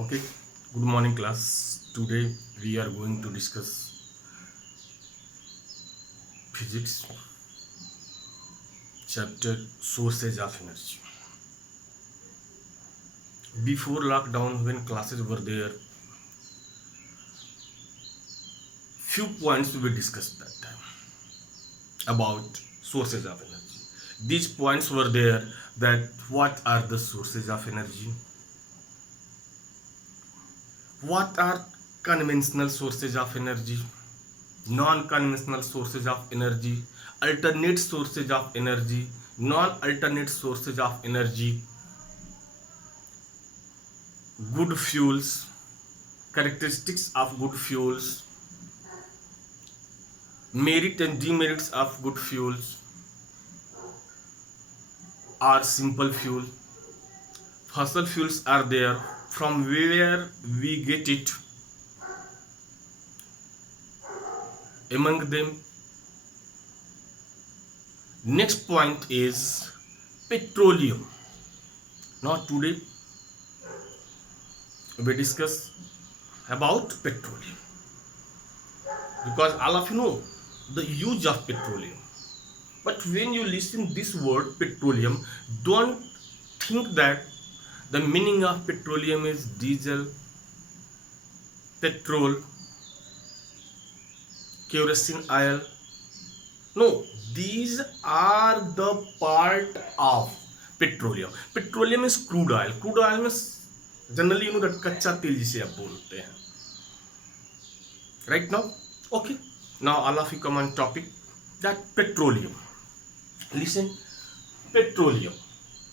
Okay, good morning class. Today we are going to discuss physics chapter sources of energy. Before lockdown, when classes were there, few points we discussed that time about sources of energy. These points were there that what are the sources of energy? What are conventional sources of energy? Non-conventional sources of energy, alternate sources of energy, non-alternate sources of energy, good fuels, characteristics of good fuels, merit and demerits of good fuels are simple fuel. Fossil fuels are there, from where we get it. Among them, next point is petroleum. Now today we discuss about petroleum because all of you know the use of petroleum. But when you listen this word petroleum, don't think that the meaning of petroleum is diesel, petrol, kerosene oil. No, these are the part of petroleum. Petroleum is crude oil. Crude oil means generally you know that कच्चा तेल जिसे आप बोलते हैं. Right now, okay. Now all of you come on topic that petroleum. Listen, petroleum.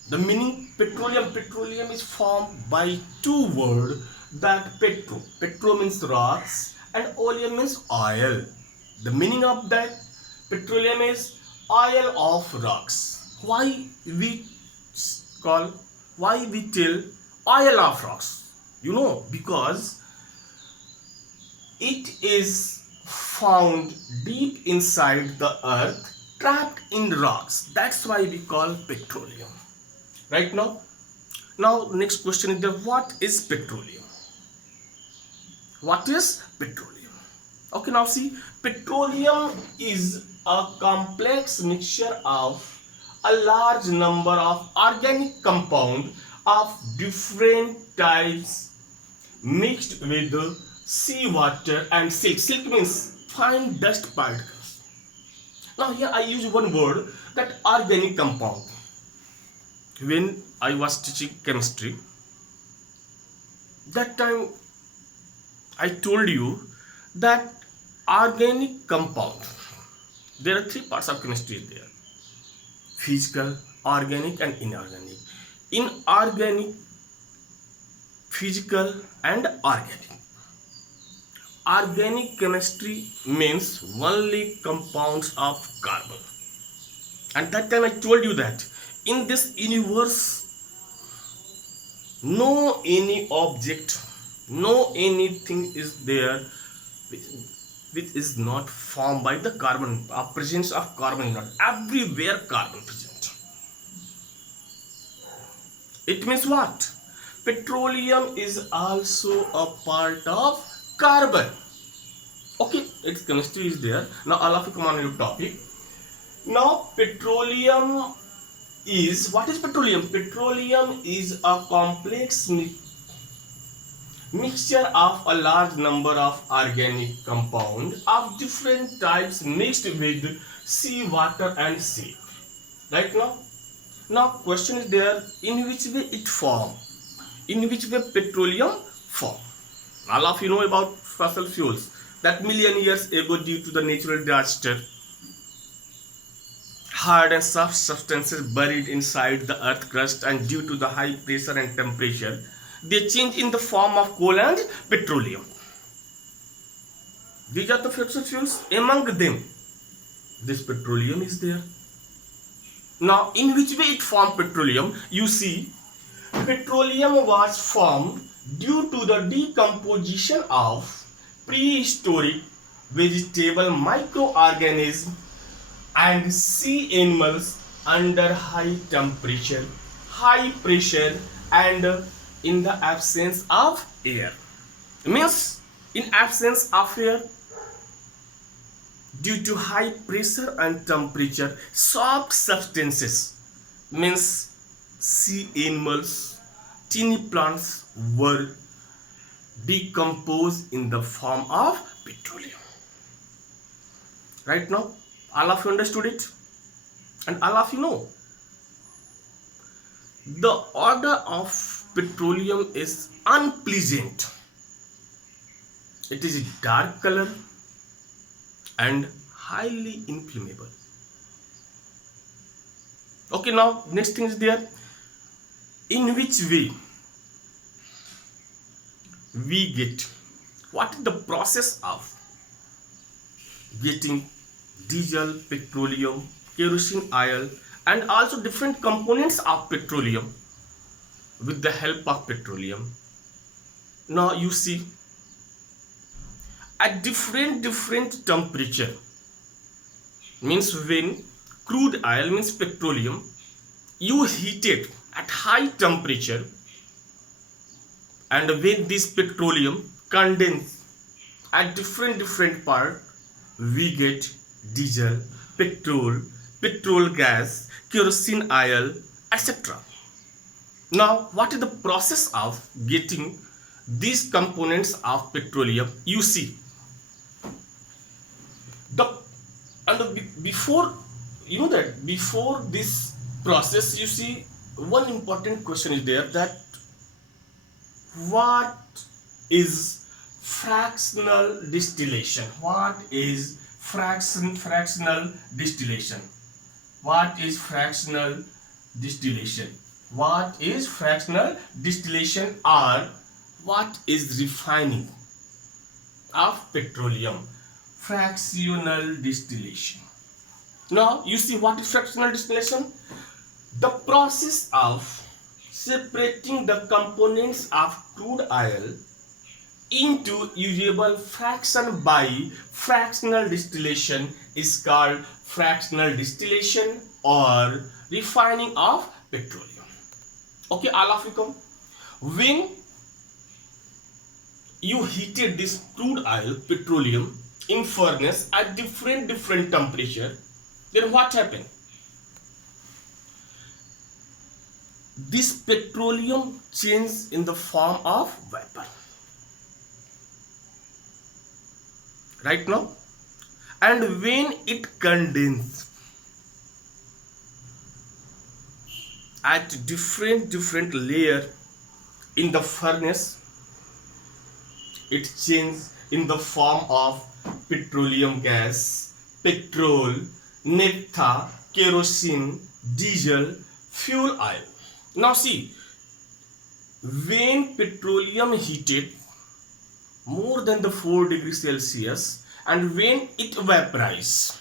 The meaning petroleum is formed by two words that petro means rocks and oleum means oil. The meaning of that petroleum is oil of rocks. Call why we tell oil of rocks? You know, because it is found deep inside the earth, trapped in rocks. That's why we call petroleum. Right now? Now next question is that what is petroleum? What is petroleum? Okay, now see, petroleum is a complex mixture of a large number of organic compounds of different types mixed with seawater and silk. Silk means fine dust particles. Now here I use one word, that organic compound. When I was teaching chemistry, that time I told you that organic compound, there are three parts of chemistry there: physical, organic and inorganic. Inorganic, physical and organic. Organic chemistry means only compounds of carbon. And that time I told you that in this universe, no any object, no anything is there which is not formed by the carbon. Presence of carbon is not everywhere carbon present. It means what? Petroleum is also a part of carbon. Okay, its chemistry is there. Now all of you come on your topic. Now petroleum is, what is petroleum? Petroleum is a complex mixture of a large number of organic compounds of different types mixed with seawater and silk. Right now? Now question is there, in which way it form? In which way petroleum form? All of you know about fossil fuels, that million years ago due to the natural disaster, hard and soft substances buried inside the earth crust, and due to the high pressure and temperature, they change in the form of coal and petroleum. These are the fossil fuels. Among them, this petroleum is there. Now, in which way it formed petroleum? You see, petroleum was formed due to the decomposition of prehistoric vegetable microorganisms and sea animals under high temperature, high pressure and in the absence of air. Means in absence of air, due to high pressure and temperature, soft substances, means sea animals, tiny plants were decomposed in the form of petroleum. Right now, all of you understood it, and all of you know. The odor of petroleum is unpleasant. It is a dark color and highly inflammable. Okay, now next thing is there. In which way we get, what is the process of getting diesel, petroleum, kerosene oil, and also different components of petroleum with the help of petroleum? Now you see, at different temperature, means when crude oil, means petroleum, you heat it at high temperature, and when this petroleum condense at different part, we get diesel, petrol gas, kerosene oil, etc. Now what is the process of getting these components of petroleum? You see, before, you know that before this process, you see, one important question is there, that what is fractional distillation? What is fractional distillation? What is fractional distillation? What is fractional distillation, or what is refining of petroleum? Fractional distillation. Now you see, what is fractional distillation? The process of separating the components of crude oil into usable fraction by fractional distillation is called fractional distillation or refining of petroleum. Okay, all of you come. When you heated this crude oil, petroleum, in furnace at different temperature, then what happened? This petroleum changed in the form of vapor. Right now, and when it condensed at different layer in the furnace, it changed in the form of petroleum gas, petrol, naphtha, kerosene, diesel, fuel oil. Now see, when petroleum heated more than the 4 degrees Celsius, and when it vaporized,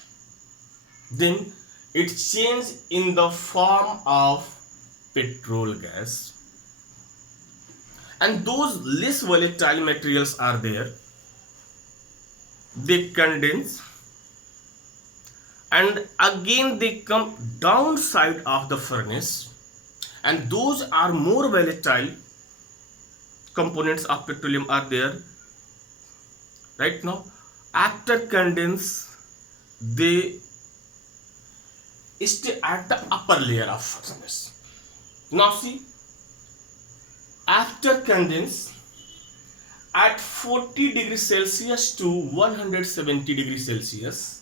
then it changed in the form of petrol gas, and those less volatile materials are there, they condense, and again they come downside of the furnace, and those are more volatile components of petroleum are there. Right now, after condense, they stay at the upper layer of furnace. Now see, after condense at 40 degrees Celsius to 170 degrees Celsius,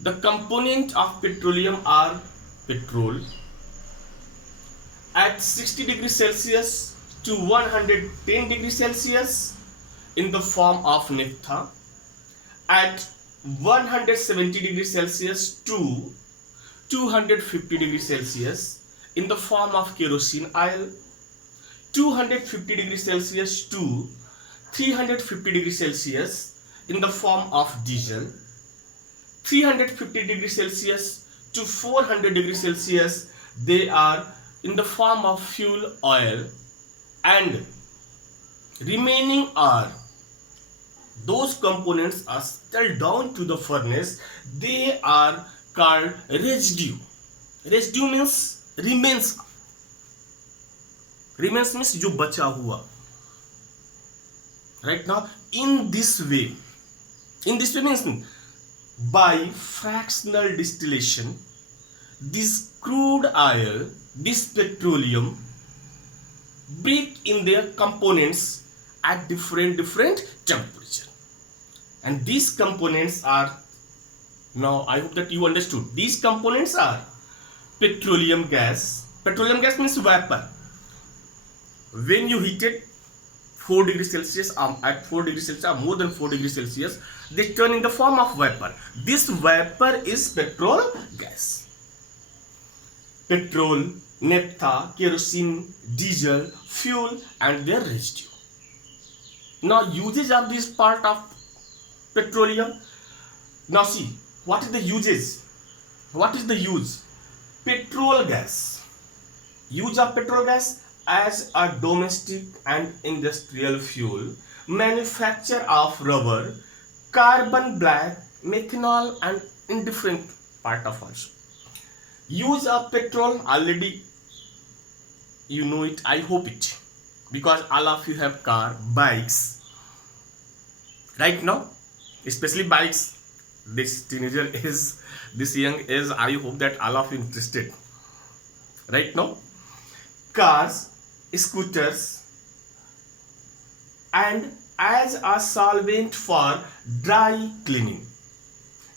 the component of petroleum are petrol. At 60 degrees Celsius to 110 degrees Celsius, in the form of naphtha. At 170 degrees Celsius to 250 degrees Celsius, in the form of kerosene oil. 250 degrees Celsius to 350 degrees Celsius, in the form of diesel. 350 degrees Celsius to 400 degrees Celsius, they are in the form of fuel oil, and remaining are those components are still down to the furnace. They are called residue. Residue means remains. remains means जो बचा हुआ. Right now, in this way means by fractional distillation, this crude oil, this petroleum break in their components at different temperature, and these components are, now I hope that you understood, these components are petroleum gas. Petroleum gas means vapor. When you heat it 4 degrees Celsius, at 4 degrees Celsius or more than 4 degrees Celsius, they turn in the form of vapor. This vapor is petrol gas. Petrol, naphtha, kerosene, diesel, fuel and their residue. Now usage of this part of petroleum. Now see, what is the uses? What is the use? Petrol gas. Use of petrol gas as a domestic and industrial fuel, manufacture of rubber, carbon black, methanol and in different part of also. Use of petrol, already you know it, I hope it, because all of you have car, bikes right now, especially bikes. This teenager is, this young is, I hope that all of you interested right now. Cars, scooters, and as a solvent for dry cleaning.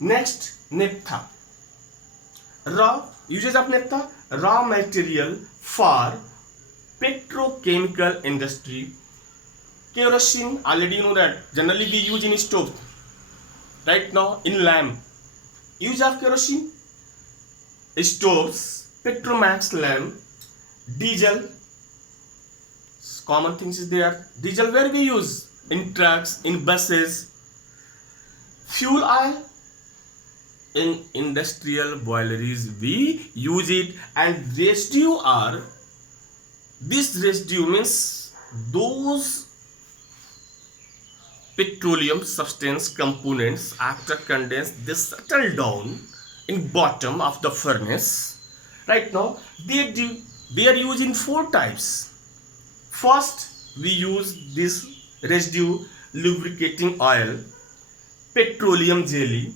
Next, naphtha. Raw uses of naphtha, raw material for petrochemical industry. Kerosene, already you know that generally we use in stove. Right now in lamp, use of kerosene, stoves, Petromax lamp, diesel, common things is there. Diesel where we use? In trucks, in buses. Fuel oil, in industrial boileries we use it. And residue are, this residue means those petroleum substance components after condensed, they settle down in bottom of the furnace. Right now they are used in 4 types. First, we use this residue lubricating oil, petroleum jelly,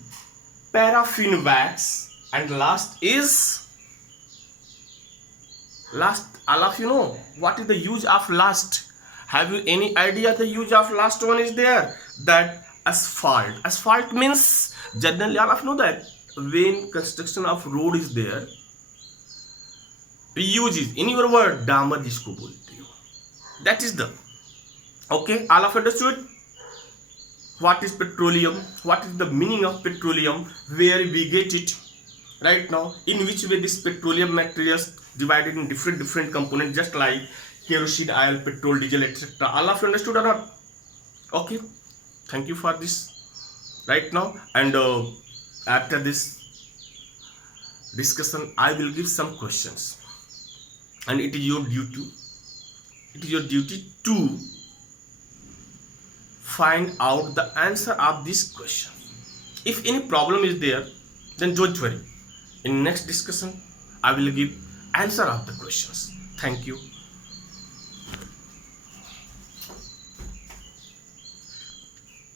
paraffin wax, and last, all of you know what is the use of last? Have you any idea the use of last one is there? That asphalt. Asphalt means, generally all of you know that when construction of road is there, we use it, in your word, डामर जिसको बोलते हो. That is the, okay, all of you understood what is petroleum, what is the meaning of petroleum, where we get it right now, in which way this petroleum materials divided in different components, just like kerosene, oil, petrol, diesel, etc. All of you understood or not? Okay, thank you for this right now. And after this discussion I will give some questions, and it is your duty to find out the answer of this question. If any problem is there, then don't worry, in next discussion I will give answer of the questions. Thank you.